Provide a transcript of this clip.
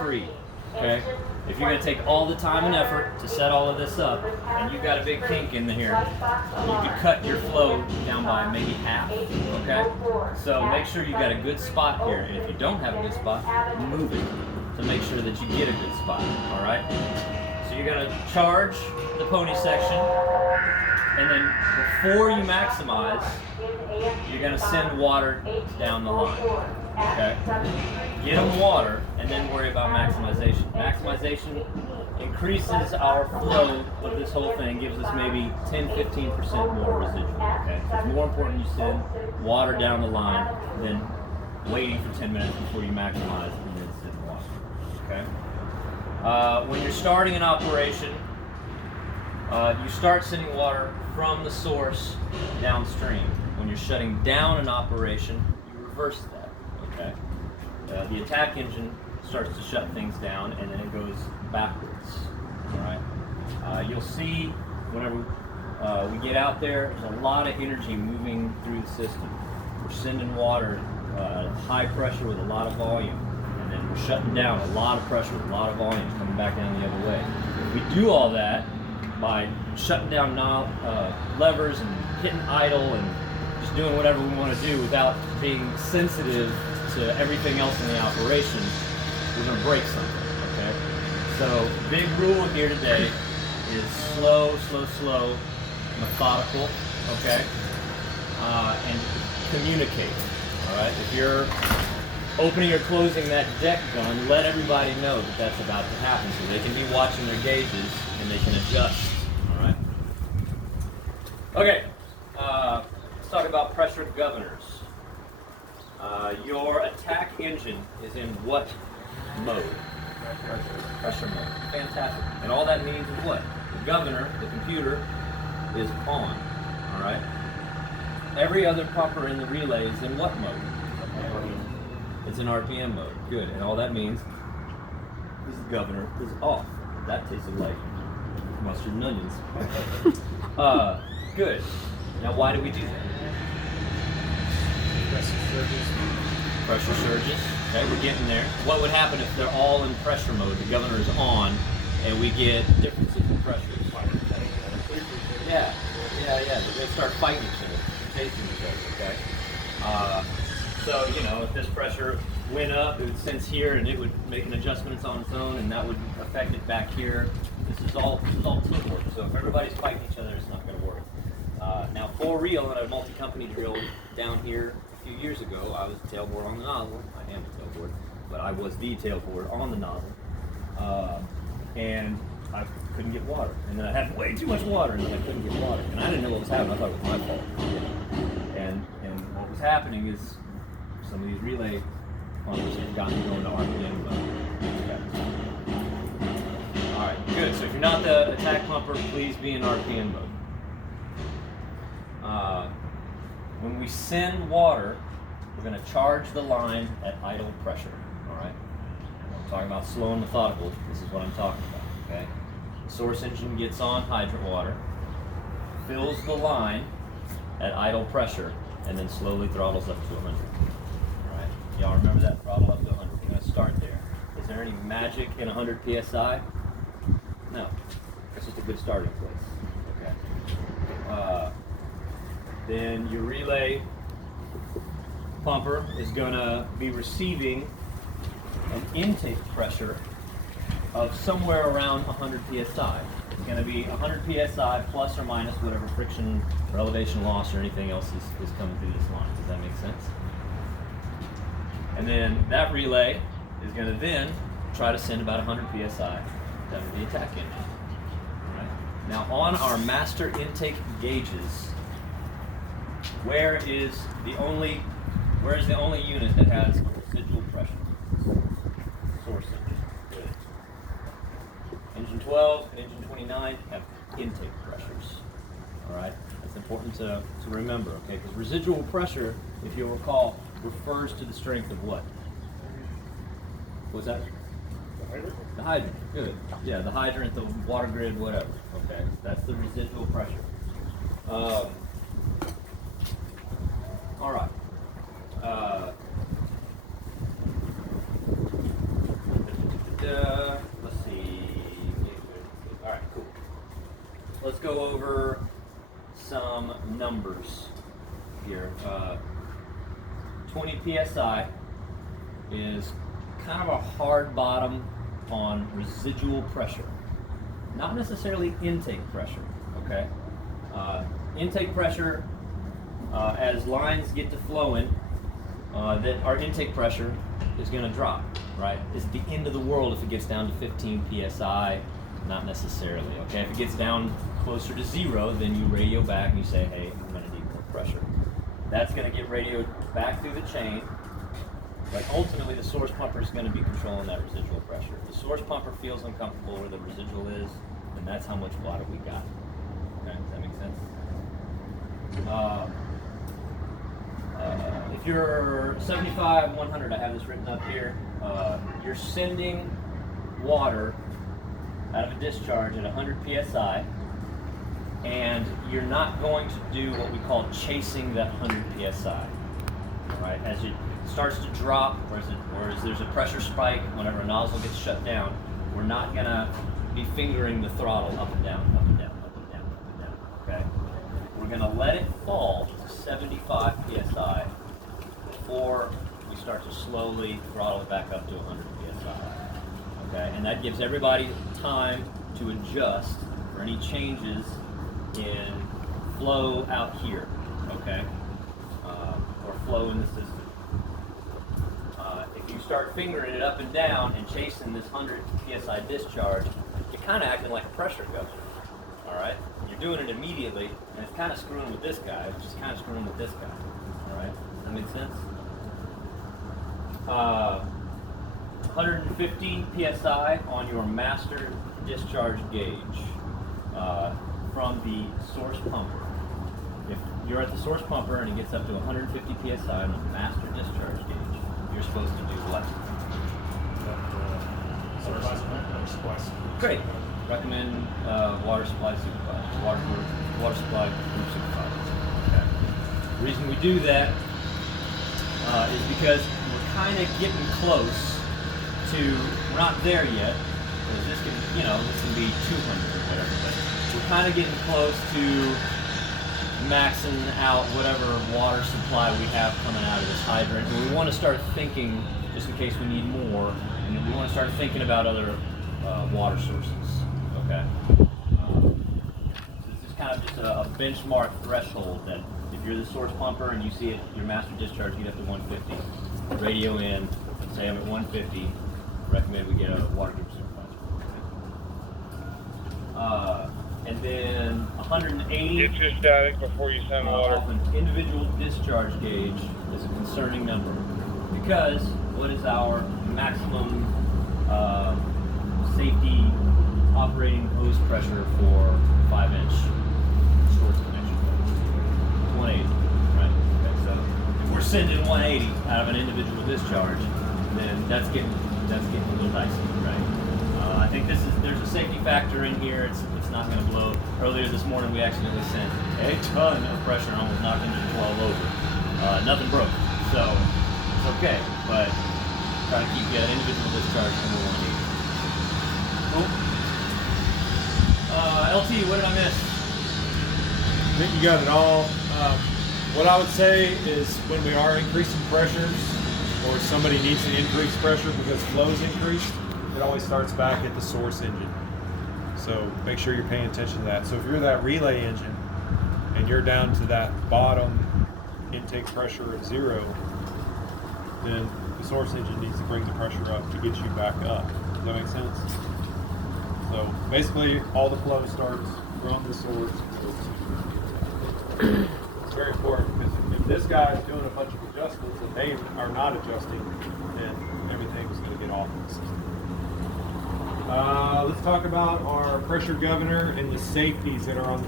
free. Okay? If you're going to take all the time and effort to set all of this up, and you've got a big kink in here, you could cut your flow down by maybe half. Okay? So make sure you've got a good spot here. And if you don't have a good spot, move it to make sure that you get a good spot. Alright? So you're going to charge the pony section, and then before you maximize, you're going to send water down the line. Okay? Get them water, and then worry about maximization. Maximization increases our flow of this whole thing, gives us maybe 10-15% more residual. Okay? So it's more important you send water down the line than waiting for 10 minutes before you maximize and then send water. Okay? When you're starting an operation, you start sending water from the source downstream. When you're shutting down an operation, you reverse that. Okay? The attack engine starts to shut things down, and then it goes backwards. All right. You'll see whenever we get out there, there's a lot of energy moving through the system. We're sending water high pressure with a lot of volume, and then we're shutting down a lot of pressure with a lot of volume coming back down the other way. We do all that by shutting down levers and hitting idle and just doing whatever we want to do without being sensitive to everything else in the operation. We're going to break something, okay? So, big rule here today is slow, methodical, okay? And communicate, all right? If you're opening or closing that deck gun, let everybody know that that's about to happen so they can be watching their gauges and they can adjust, all right? Okay, let's talk about pressure governors. Your attack engine is in what mode? Pressure mode. Fantastic. And all that means is what? The governor, the computer, is on. Alright? Every other pumper in the relay is in what mode? It's in RPM mode. Good. And all that means is the governor is off. That tasted like mustard and onions. Good. Now why do we do that? Pressure surges. Okay, we're getting there. What would happen if they're all in pressure mode, the governor is on, and we get differences in pressures? Yeah. They're going to start fighting each other, chasing each other, okay? So, if this pressure went up, it would sense here, and it would make an adjustment on its own, and that would affect it back here. This is all teamwork. So if everybody's fighting each other, it's not going to work. Now, for real, in a multi-company drill down here a few years ago, I was a tailboard on the nozzle. I am a tailboard, but I was the tailboard on the nozzle. And I couldn't get water. And then I had way too much water, and then I couldn't get water. And I didn't know what was happening. I thought it was my fault. And what was happening is some of these relay pumpers had gotten going to RPM mode. All right, good. So if you're not the attack pumper, please be in RPM mode. When we send water, we're going to charge the line at idle pressure. All right. I'm talking about slow and methodical. This is what I'm talking about. Okay. The source engine gets on hydrant water, fills the line at idle pressure, and then slowly throttles up to 100. All right. Y'all remember that? Throttle up to 100. We're going to start there. Is there any magic in 100 psi? No. It's just a good starting place. Okay. Then your relay pumper is going to be receiving an intake pressure of somewhere around 100 psi. It's going to be 100 psi plus or minus whatever friction or elevation loss or anything else is coming through this line. Does that make sense? And then that relay is going to then try to send about 100 psi down to the attack engine. All right. Now on our master intake gauges, where is the only unit that has residual pressure? Source engine. Good. Engine 12 and engine 29 have intake pressures. All right, that's important to remember. Okay, because residual pressure, if you'll recall, refers to the strength of what? What's that? The hydrant. The hydrant. Good. Yeah, the hydrant, the water grid, whatever. Okay, that's the residual pressure. All right. let's see. All right, cool. Let's go over some numbers here. 20 psi is kind of a hard bottom on residual pressure, not necessarily intake pressure. Okay, intake pressure, as lines get to flowing, that our intake pressure is going to drop. Right, it's the end of the world if it gets down to 15 psi. Not necessarily. Okay, if it gets down closer to 0, then you radio back and you say, hey, I'm going to need more pressure. That's going to get radioed back through the chain, but ultimately the source pumper is going to be controlling that residual pressure. If the source pumper feels uncomfortable where the residual is, then that's how much water we got. Okay, does that make sense? If you're 75, 100, I have this written up here, you're sending water out of a discharge at 100 psi, and you're not going to do what we call chasing that 100 psi. All right, as it starts to drop, or as there's a pressure spike, whenever a nozzle gets shut down, we're not going to be fingering the throttle up and down, up and down, up and down, up and down. Okay, we're going to let it fall to 75 psi before we start to slowly throttle it back up to 100 psi. Okay, and that gives everybody time to adjust for any changes in flow out here, okay, or flow in the system. If you start fingering it up and down and chasing this 100 psi discharge, you're kind of acting like a pressure gusher. All right, you're doing it immediately, and it's kind of screwing with this guy. It's just kind of screwing with this guy. All right, does that make sense? 115 psi on your master discharge gauge from the source pumper. If you're at the source pumper and it gets up to 150 psi on the master discharge gauge, you're supposed to do what? Great. Recommend water supply supervisor, water supply group supervisors. Okay. The reason we do that is because we're kind of getting close to, we're not there yet, because this can, this can be 200 or whatever, but we're kind of getting close to maxing out whatever water supply we have coming out of this hydrant. And we want to start thinking, just in case we need more, and we want to start thinking about other water sources. Okay. So this is kind of just a benchmark threshold that if you're the source pumper and you see it, your master discharge get up to 150, radio in, say I'm at 150, recommend we get a water group supervisor. And then 180. Get your static before you send water. Off an individual discharge gauge is a concerning number, because what is our maximum safety operating hose pressure for 5-inch source connection? 180, right? Okay, so if we're sending 180 out of an individual discharge, then that's getting a little dicey, right? I think there's a safety factor in here. It's not going to blow. Earlier this morning, we accidentally sent a ton of pressure and almost knocked engine 12 over. Nothing broke, so it's okay. But try to keep that individual discharge under 180. Cool. LT, what did I miss? I think you got it all. What I would say is when we are increasing pressures, or somebody needs to increase pressure because flow's increased, it always starts back at the source engine. So make sure you're paying attention to that. So if you're that relay engine and you're down to that bottom intake pressure of 0, then the source engine needs to bring the pressure up to get you back up. Does that make sense? So basically all the flow starts from the source. It's very important, because if this guy is doing a bunch of adjustments and they are not adjusting, then everything's going to get off in the system. Let's talk about our pressure governor and the safeties that are on the